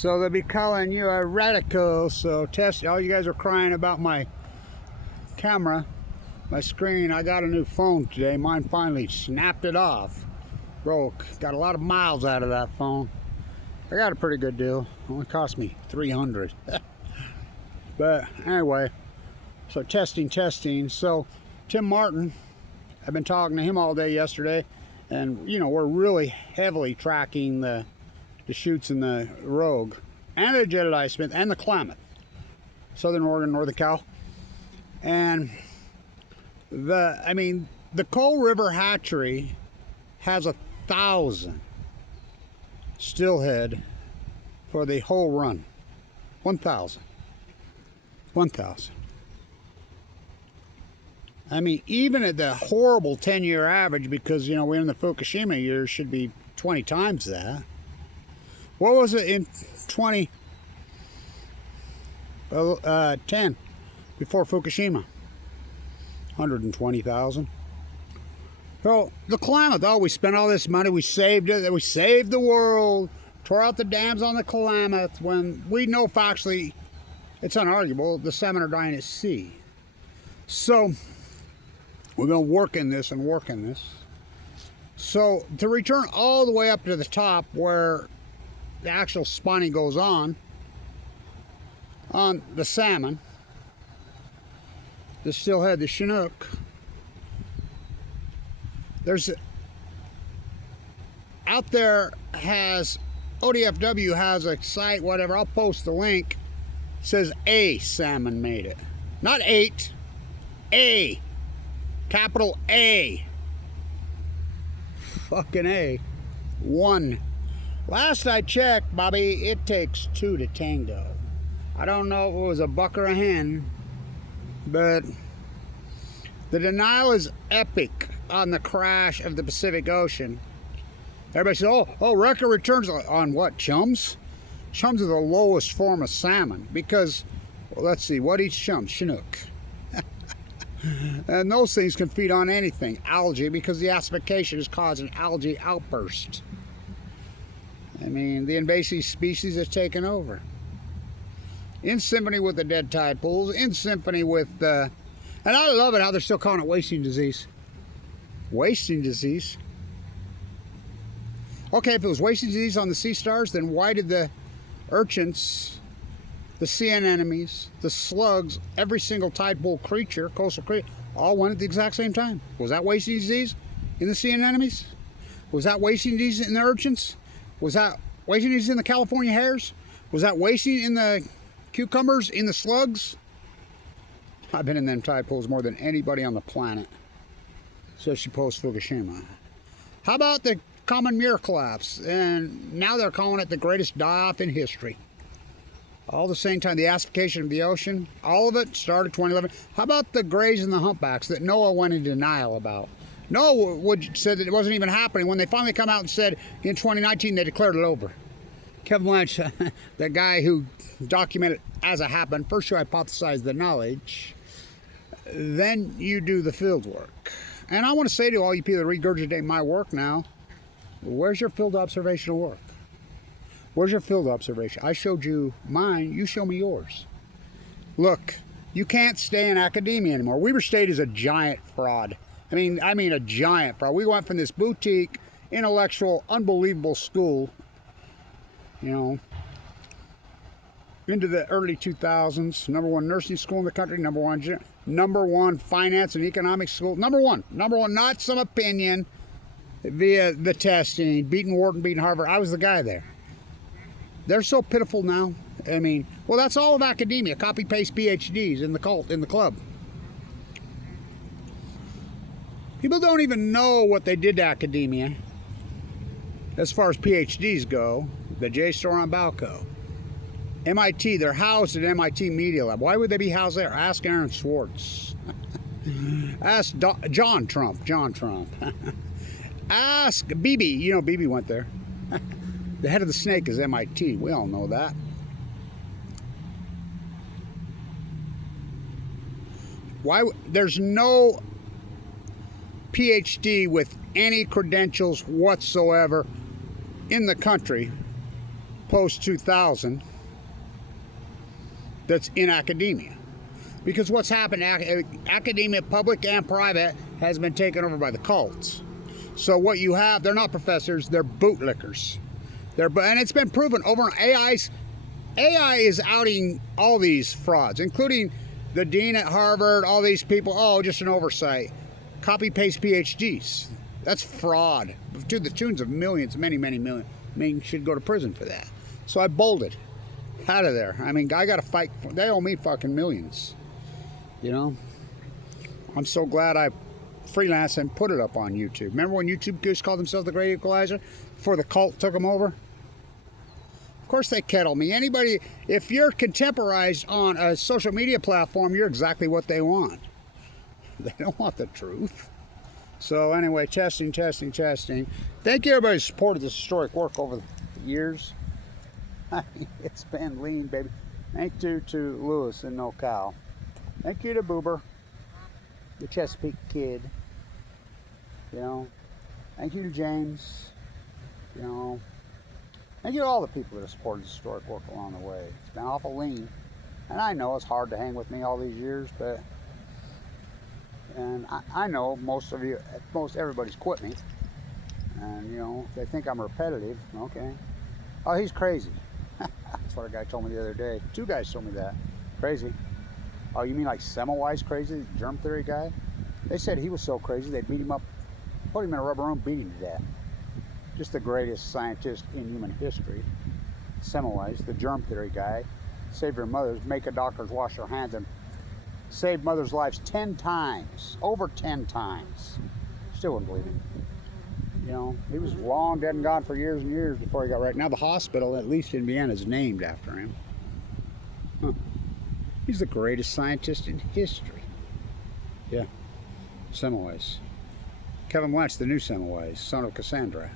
So they'll be calling you a radical. So test. All you guys are crying about my camera, my screen. I got a new phone today. Mine finally snapped it off. Broke. Got a lot of miles out of that phone. I got a pretty good deal. Only cost me $300. But anyway, so testing. So Tim Martin, I've been talking to him all day yesterday, and you know, we're really heavily tracking the shoots in the Rogue and the Jedediah Smith and the Klamath, Southern Oregon, Northern Cal. And the Coal River hatchery has 1,000 stillhead for the whole run. 1,000. I mean, even at the horrible 10-year average, because you know we're in the Fukushima years, should be 20 times that. What was it in 2010 before Fukushima? 120,000. So the Klamath, we spent all this money, we saved it, we saved the world, tore out the dams on the Klamath, when we know factually, it's unarguable, the salmon are dying at sea. So we've been working this. So to return all the way up to the top where the actual spawning goes on the salmon, the steelhead, the Chinook, out there has, ODFW has a site, whatever, I'll post the link, says a salmon made it. Not 8, A, capital A. Fucking A. 1. Last I checked, Bobby, it takes 2 to tango. I don't know if it was a buck or a hen, but the denial is epic on the crash of the Pacific Ocean. Everybody says, oh, record returns on what, chums? Chums are the lowest form of salmon because, well, let's see, what eats chums? Chinook. And those things can feed on anything. Algae, because the acidification has caused an algae outburst. I mean, the invasive species has taken over. In symphony with the dead tide pools, in symphony with and I love it how they're still calling it wasting disease. Wasting disease? Okay, if it was wasting disease on the sea stars, then why did the urchins, the sea anemones, the slugs, every single tide pool creature, coastal creature, all went at the exact same time? Was that wasting disease in the sea anemones? Was that wasting disease in the urchins? Was that wasting disease in the California hares? Was that wasting in the cucumbers, in the slugs? I've been in them tide pools more than anybody on the planet, especially post-Fukushima. How about the common mirror collapse? And now they're calling it the greatest die-off in history. All the same time, the acidification of the ocean, all of it started 2011. How about the grays and the humpbacks that NOAA went in denial about? NOAA said that it wasn't even happening. When they finally come out and said in 2019 they declared it over. Kevin Lynch, the guy who documented as it happened, first you hypothesize the knowledge, then you do the field work. And I want to say to all you people that regurgitate my work now, where's your field observational work? Where's your field observation? I showed you mine, you show me yours. Look, you can't stay in academia anymore. Weber State is a giant fraud. I mean a giant fraud. We went from this boutique, intellectual, unbelievable school, you know, into the early 2000s, #1 nursing school in the country, #1 finance and economics school, number one, not some opinion via the testing, beating Wharton, beating Harvard. I was the guy there. They're so pitiful now. I mean, well, that's all of academia, copy-paste PhDs in the club. People don't even know what they did to academia as far as PhDs go. The JSTOR on Balco. MIT, they're housed at MIT Media Lab. Why would they be housed there? Ask Aaron Swartz. Ask John Trump. Ask Bibi. You know Bibi went there. The head of the snake is MIT. We all know that. Why? There's no PhD with any credentials whatsoever in the country post 2000 that's in academia. Because what's happened, academia, public and private, has been taken over by the cults. So what you have, they're not professors, they're bootlickers. And it's been proven over on AI is outing all these frauds, including the dean at Harvard, all these people. Oh, just an oversight. Copy paste PhDs. That's fraud to the tunes of millions, many millions. I mean, should go to prison for that. So I bolted out of there. I mean, I got to fight. They owe me fucking millions. You know, I'm so glad I freelanced and put it up on YouTube. Remember when YouTube used to call themselves the Great Equalizer before the cult took them over? Of course they kettle me. Anybody, if you're contemporized on a social media platform, you're exactly what they want. They don't want the truth. So anyway, testing. Thank you everybody who supported this historic work over the years. I mean, it's been lean, baby. Thank you to Lewis in NoCal. Thank you to Boober, the Chesapeake Kid. You know, thank you to James. You know, thank you to all the people that have supported this historic work along the way. It's been awful lean, and I know it's hard to hang with me all these years, but I know most everybody's quit me, and you know they think I'm repetitive. Okay, oh, he's crazy. That's what a guy told me the other day. 2 guys told me that. Crazy. Oh, you mean like Semmelweis crazy, germ theory guy? They said he was so crazy they'd beat him up, put him in a rubber room, beat him to death. Just the greatest scientist in human history. Semmelweis, the germ theory guy, saved your mothers, make a doctors wash their hands, and saved mothers' lives 10 times, over 10 times. Still wouldn't believe him. You know, he was long dead and gone for years and years before he got right. Now the hospital, at least in Vienna, is named after him. Huh. He's the greatest scientist in history. Yeah, Semmelweis. Kevin Blanch, the new Semmelweis, son of Cassandra.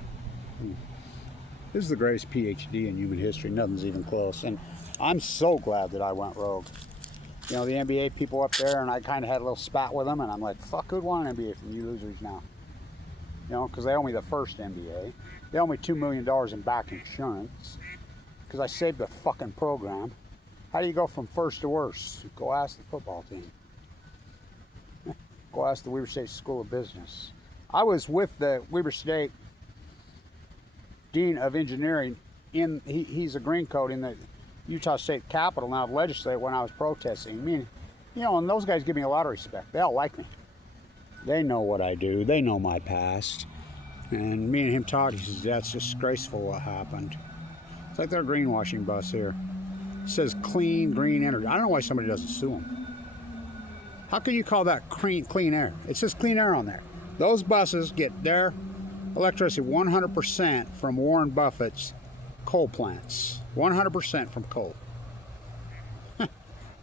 This is the greatest PhD in human history. Nothing's even close. And I'm so glad that I went rogue. You know, the NBA people up there, and I kind of had a little spat with them, and I'm like, fuck, who'd want an NBA from you losers now? You know, because they owe me the first NBA. They owe me $2 million in back insurance because I saved the fucking program. How do you go from first to worst? Go ask the football team. Go ask the Weber State School of Business. I was with the Weber State Dean of Engineering. He's a green coat in the Utah State Capitol now, legislature, when I was protesting. I mean, you know, and those guys give me a lot of respect. They all like me. They know what I do. They know my past. And me and him talked. He says, that's disgraceful what happened. It's like their greenwashing bus here. It says clean green energy. I don't know why somebody doesn't sue them. How can you call that clean air? It says clean air on there. Those buses get their electricity 100% from Warren Buffett's coal plants. 100% from coal.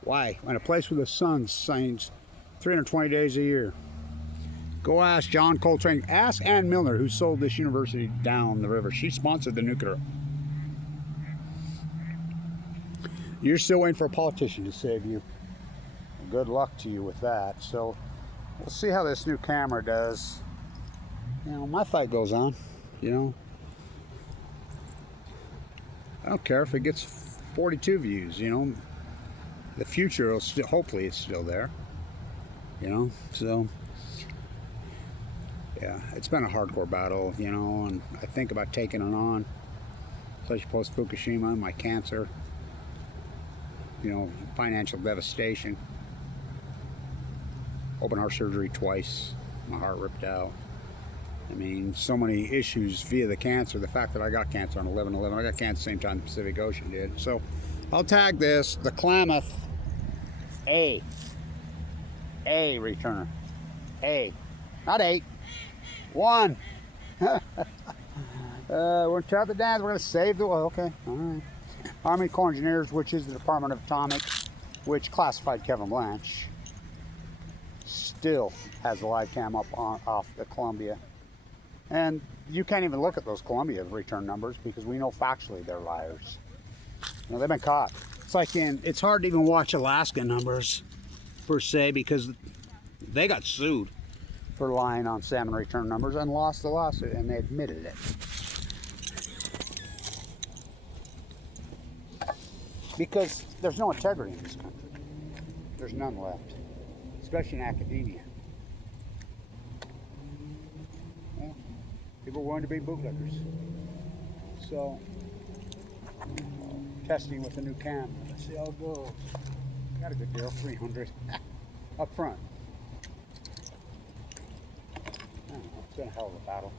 Why? In a place where the sun shines 320 days a year. Go ask John Coltrane. Ask Ann Milner, who sold this university down the river. She sponsored the nuclear. You're still waiting for a politician to save you. Good luck to you with that. So we'll see how this new camera does. You know, my fight goes on. You know, I don't care if it gets 42 views. You know, the future will still, hopefully, it's still there. You know, so yeah, it's been a hardcore battle. You know, and I think about taking it on, especially post Fukushima, my cancer. You know, financial devastation. Open heart surgery twice. My heart ripped out. I mean, so many issues via the cancer. The fact that I got cancer on 11/11. I got cancer the same time the Pacific Ocean did. So I'll tag this. The Klamath A returner. A. Not 8. 1. We're to the dance. We're going to save the world. Okay. All right. Army Corps Engineers, which is the Department of Atomic, which classified Kevin Blanch, still has the live cam up off the Columbia. And you can't even look at those Columbia return numbers because we know factually they're liars. You know, they've been caught. It's like it's hard to even watch Alaska numbers per se because they got sued for lying on salmon return numbers and lost the lawsuit, and they admitted it. Because there's no integrity in this country. There's none left, especially in academia. Well, people are willing to be bootlickers. So, testing with a new camera. Let's see how it goes. Got a good deal, 300 up front. I don't know, it's been a hell of a battle.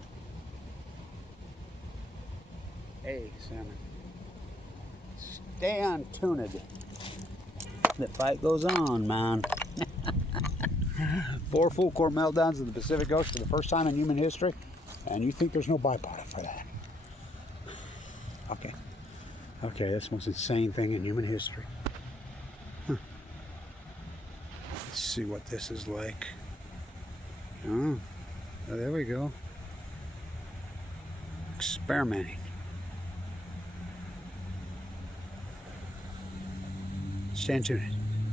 Hey, Salmon. Stay untuned. The fight goes on, man. 4 full court meltdowns in the Pacific Ocean for the first time in human history, and you think there's no byproduct for that? Okay. Okay, that's the most insane thing in human history. Huh. Let's see what this is like. Oh, there we go. Experimenting. Stay tuned.